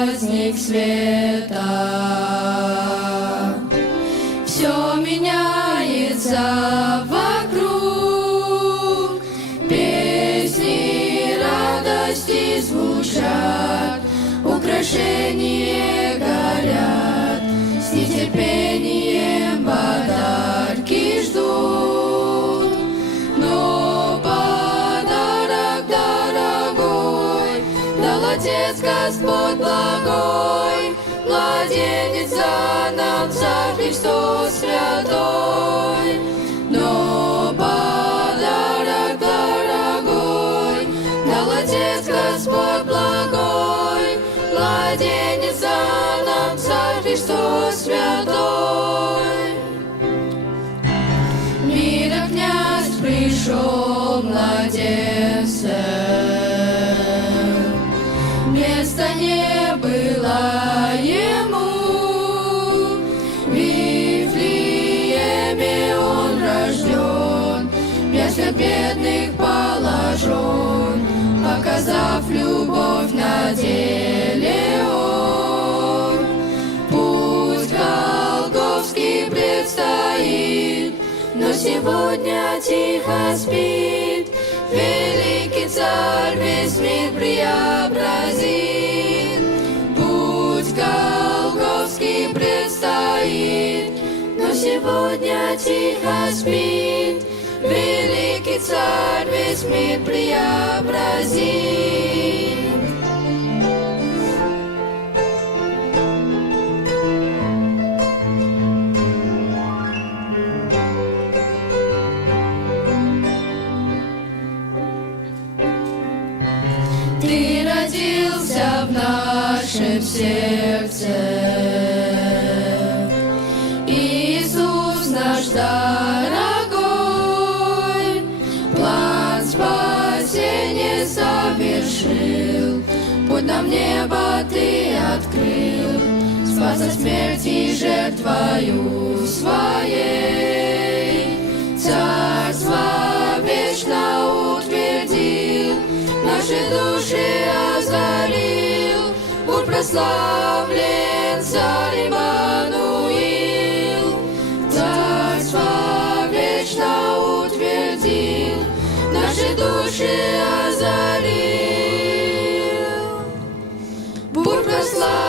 праздник света. Все меняется вокруг, песни радости звучат, украшения горят, с нетерпением подарки ждут. Но подарок дорогой дал Отец Господь благой, младенец за нам, Царь Христос святой. Но подарок дорогой дал Отец Господь благой, младенец за нам, Царь Христос святой. Мира князь пришел младенцем, места не было ему. В Вифлееме он рожден, для бедных положен, показав любовь на деле он. Пусть Голгофский предстоит, но сегодня тихо спит, великий Царь весь мир преобразит. Путь Голгофский предстоит, но сегодня тихо спит, великий Царь весь мир преобразит. Ты родился в нашем сердце, Иисус наш дорогой, план спасения совершил, путь нам в небо Ты открыл, спас от смерти жертвою своей, царство вечно утвердил, наши души озарил, будь прославлен Царь Иммануил. Царство вечно утвердил, наши души озарил, будь прославлен